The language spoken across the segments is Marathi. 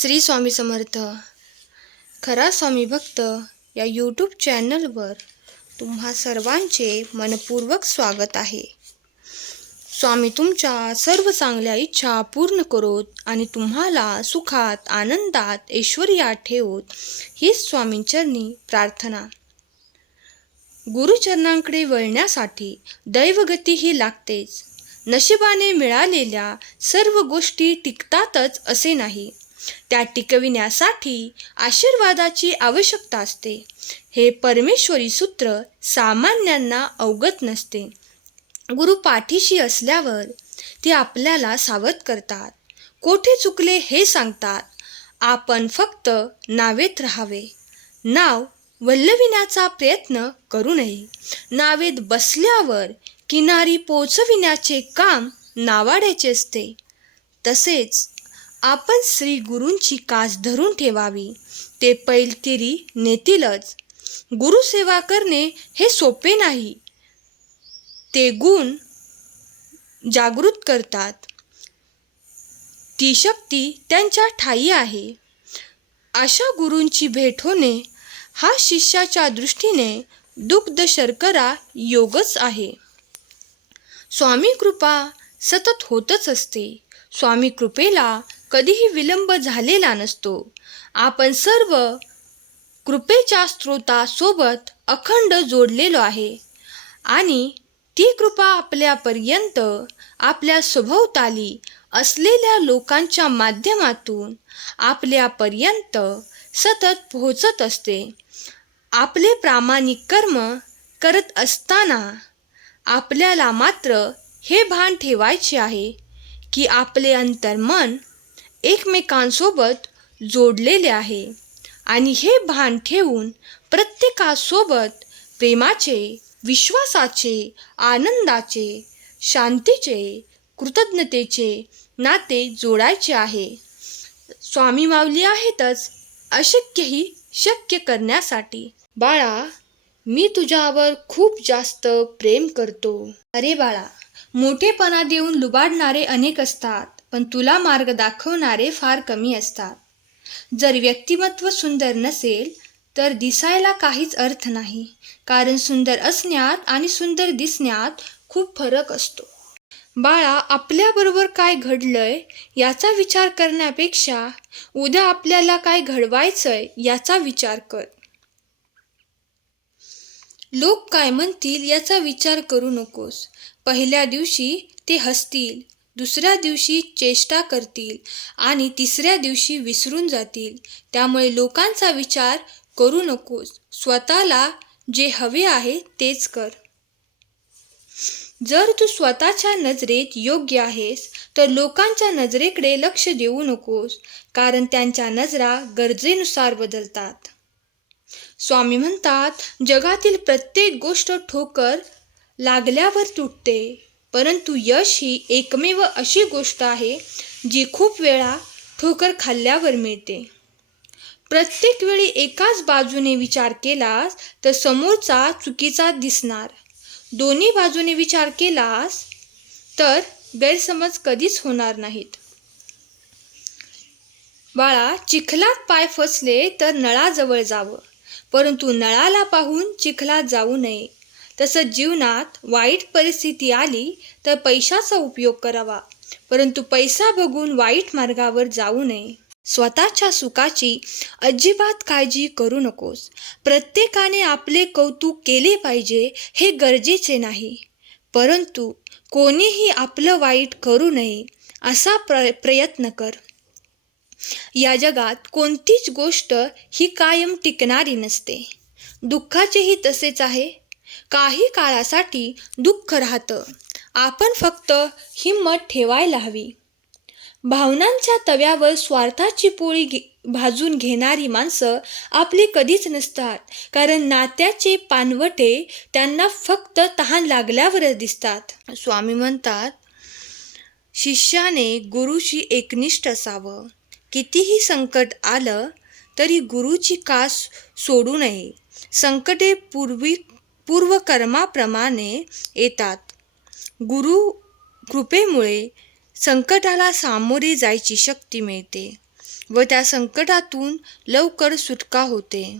श्री स्वामी समर्थ खरा स्वामी भक्त या यूट्यूब चॅनलवर तुम्हा सर्वांचे मनपूर्वक स्वागत आहे. स्वामी तुमच्या सर्व चांगल्या इच्छा पूर्ण करोत आणि तुम्हाला सुखात आनंदात ऐश्वर्यात ठेवोत हीच स्वामींचरणी प्रार्थना. गुरुचरणांकडे वळण्यासाठी दैवगती ही लागतेच. नशिबाने मिळालेल्या सर्व गोष्टी टिकतातच असे नाही. त्या टिकविण्यासाठी आशीर्वादाची आवश्यकता असते. हे परमेश्वरी सूत्र सामान्यांना अवगत नसते. गुरु पाठीशी असल्यावर ते आपल्याला सावध करतात. कोठे चुकले हे सांगतात. आपण फक्त नावेत राहावे. नाव वल्लविण्याचा प्रयत्न करू नये. नावेत बसल्यावर किनारी पोचविण्याचे काम नावाड्याचे असते. तसेच आपण श्री गुरूंची कास धरून ठेवावी. ते पैलकिरी नेतीलच. गुरुसेवा करणे हे सोपे नाही. ते गुण जागृत करतात. ती शक्ती त्यांच्या ठायी आहे. अशा गुरूंची भेट होणे हा शिष्याच्या दृष्टीने दुग्ध शर्करा योगच आहे. स्वामी कृपा सतत होतच असते. स्वामी कृपेला कधीही विलंब झालेला नसतो. आपण सर्व कृपेच्या स्रोतासोबत अखंड जोडलेलो आहे आणि ती कृपा आपल्यापर्यंत आपल्या सभोवताली असलेल्या लोकांच्या माध्यमातून आपल्यापर्यंत सतत पोहोचत असते. आपले प्रामाणिक कर्म करत असताना आपल्याला मात्र हे भान ठेवायचे आहे की आपले अंतर्मन एकमेकांसोबत जोडलेले आहे. आणि हे भान ठेवून प्रत्येकासोबत प्रेमाचे विश्वासाचे आनंदाचे शांतीचे कृतज्ञतेचे नाते जोडायचे आहे. स्वामी माऊली आहेतच अशक्यही शक्य करण्यासाठी. बाळा मी तुझ्यावर खूप जास्त प्रेम करतो. अरे बाळा मोठेपणा देऊन लुबाडणारे अनेक असतात. पण तुला मार्ग दाखवणारे फार कमी असतात. जर व्यक्तिमत्व सुंदर नसेल तर दिसायला काहीच अर्थ नाही कारण सुंदर असण्यात आणि सुंदर दिसण्यात खूप फरक असतो. बाळा आपल्याबरोबर काय घडलंय याचा विचार करण्यापेक्षा उद्या आपल्याला काय घडवायचंय याचा विचार कर. लोक काय म्हणतील याचा विचार करू नकोस. पहिल्या दिवशी ते हसतील. दुसऱ्या दिवशी चेष्टा करतील आणि तिसऱ्या दिवशी विसरून जातील. त्यामुळे लोकांचा विचार करू नकोस. स्वतःला जे हवे आहे तेच कर. जर तू स्वतःच्या नजरेत योग्य आहेस तर लोकांच्या नजरेकडे लक्ष देऊ नकोस कारण त्यांच्या नजरा गरजेनुसार बदलतात. स्वामी म्हणतात जगातील प्रत्येक गोष्ट ठोकर लागल्यावर तुटते. परंतु यश ही एकमेव अशी गोष्ट आहे जी खूप वेळा ठोकर खाल्ल्यावर मिळते. प्रत्येक वेळी एकाच बाजूने विचार केलास तर समोरचा चुकीचा दिसणार. दोन्ही बाजूने विचार केलास तर गैरसमज कधीच होणार नाहीत. बाळा चिखलात पाय फसले तर नळाजवळ जावं परंतु नळाला पाहून चिखलात जाऊ नये. तसंच जीवनात वाईट परिस्थिती आली तर पैशाचा उपयोग करावा. परंतु पैसा बघून वाईट मार्गावर जाऊ नये. स्वतःच्या सुखाची अजिबात काळजी करू नकोस. प्रत्येकाने आपले कौतुक केले पाहिजे हे गरजेचे नाही. परंतु कोणीही आपलं वाईट करू नये असा प्र प्रयत्न कर. या जगात कोणतीच गोष्ट ही कायम टिकणारी नसते. दुःखाचेही तसेच आहे. काही काळासाठी दुःख राहतं. आपण फक्त हिंमत ठेवायला हवी. भावनांच्या तव्यावर स्वार्थाची पोळी घे भाजून घेणारी माणसं आपली कधीच नसतात. कारण नात्याचे पानवटे त्यांना फक्त तहान लागल्यावरच दिसतात. स्वामी म्हणतात शिष्याने गुरुशी एकनिष्ठ असावं. कितीही संकट आलं तरी गुरुची कास सोडू नये. संकटे पूर्वी पूर्वकर्माप्रमाणे येतात. गुरु कृपेमुळे संकटाला सामोरे जायची शक्ती मिळते व त्या संकटातून लवकर सुटका होते.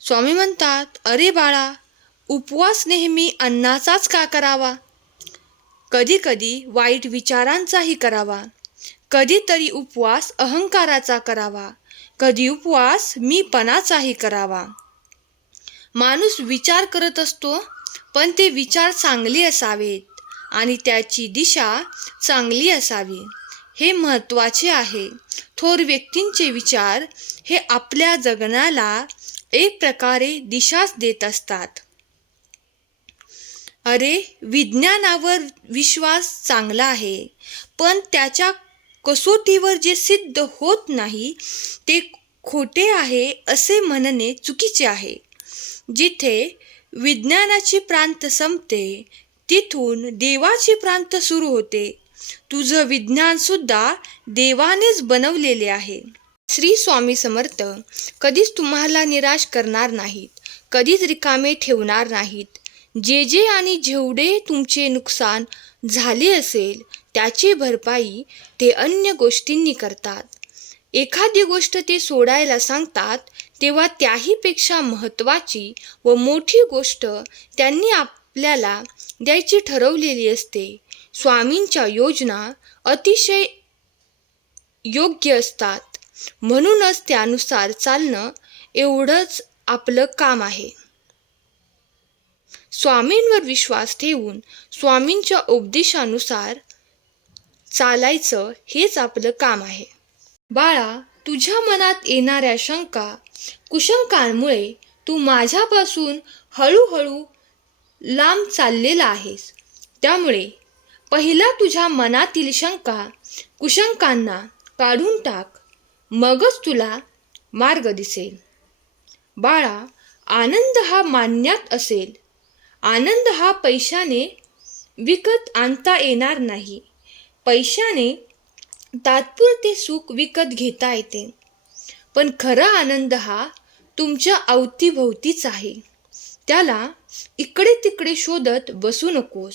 स्वामी म्हणतात अरे बाळा उपवास नेहमी अन्नाचाच का करावा? कधी कधी वाईट विचारांचाही करावा. कधीतरी उपवास अहंकाराचा करावा. कधी उपवास मीपणाचाही करावा. माणूस विचार करत असतो पण ते विचार चांगले असावेत आणि त्याची दिशा चांगली असावी. हे महत्त्वाचे आहे. थोर व्यक्तींचे विचार हे आपल्या जगण्याला एक प्रकारे दिशाच देत असतात. अरे विज्ञानावर विश्वास चांगला आहे पण त्याच्या कसोटीवर जे सिद्ध होत नाही ते खोटे आहे असे म्हणणे चुकीचे आहे. जिथे विज्ञानाची प्रांत संपते तिथून देवाची प्रांत सुरू होते. तुझं विज्ञानसुद्धा देवानेच बनवलेले आहे. श्री स्वामी समर्थ कधीच तुम्हाला निराश करणार नाहीत कधीच रिकामे ठेवणार नाहीत. जे जे आणि जेवढे तुमचे नुकसान झाले असेल त्याची भरपाई ते अन्य गोष्टींनी करतात. एखादी गोष्ट ते सोडायला सांगतात तेव्हा त्याहीपेक्षा महत्त्वाची व मोठी गोष्ट त्यांनी आपल्याला द्यायची ठरवलेली असते. स्वामींच्या योजना अतिशय योग्य असतात. म्हणूनच त्यानुसार चालणं एवढंच आपलं काम आहे. स्वामींवर विश्वास ठेवून स्वामींच्या उपदेशानुसार चालायचं हेच आपलं काम आहे. बाळा तुझ्या मनात येणाऱ्या शंका कुशंकांमुळे तू माझ्यापासून हळूहळू लांब चाललेला आहेस. त्यामुळे पहिला तुझ्या मनातील शंका कुशंकांना काढून टाक. मगच तुला मार्ग दिसेल. बाळा आनंद हा मान्यात असेल. आनंद हा पैशाने विकत आणता येणार नाही. पैशाने तात्पुरते सुख विकत घेता येते. पण खरा आनंद हा तुमच्या अवतीभोवतीच आहे. त्याला इकडे तिकडे शोधत बसू नकोस.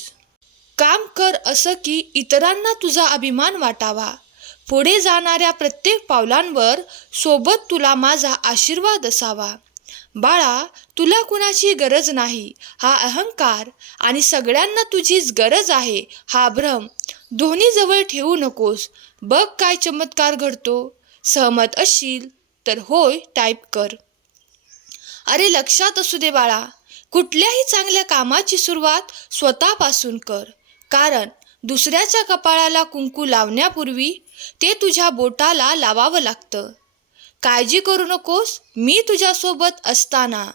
काम कर असं की इतरांना तुझा अभिमान वाटावा. पुढे जाणाऱ्या प्रत्येक पावलांवर सोबत तुला माझा आशीर्वाद असावा. बाळा तुला कुणाची गरज नाही. हा अहंकार आणि सगळ्यांना तुझीच गरज आहे. हा भ्रम दोन्ही जवळ ठेवू नकोस. बघ काय चमत्कार घडतो. सहमत असशील तर होय टाईप कर. अरे लक्षात असू दे बाळा कुठल्याही चांगल्या कामाची सुरुवात स्वतःपासून कर. कारण दुसऱ्याच्या कपाळाला कुंकू लावण्यापूर्वी ते तुझ्या बोटाला लावावं लागतं. काळजी करू नकोस मी तुझ्यासोबत असताना.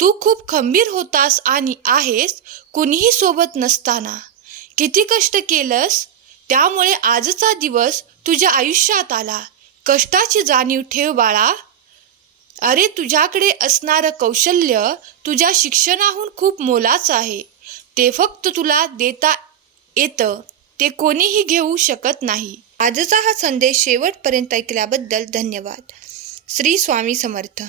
तू खूप खंबीर होतास आणि आहेस कुणीही सोबत नसताना. किती कष्ट केलंस त्यामुळे आजचा दिवस तुझ्या आयुष्यात आला. कष्टाची जाणीव ठेव बाळा. अरे तुझ्याकडे असणारं कौशल्य तुझ्या शिक्षणाहून खूप मोलाचं आहे. ते फक्त तुला देता येतं ते कोणीही घेऊ शकत नाही. आजचा हा संदेश शेवटपर्यंत ऐकल्याबद्दल धन्यवाद. श्री स्वामी समर्थ.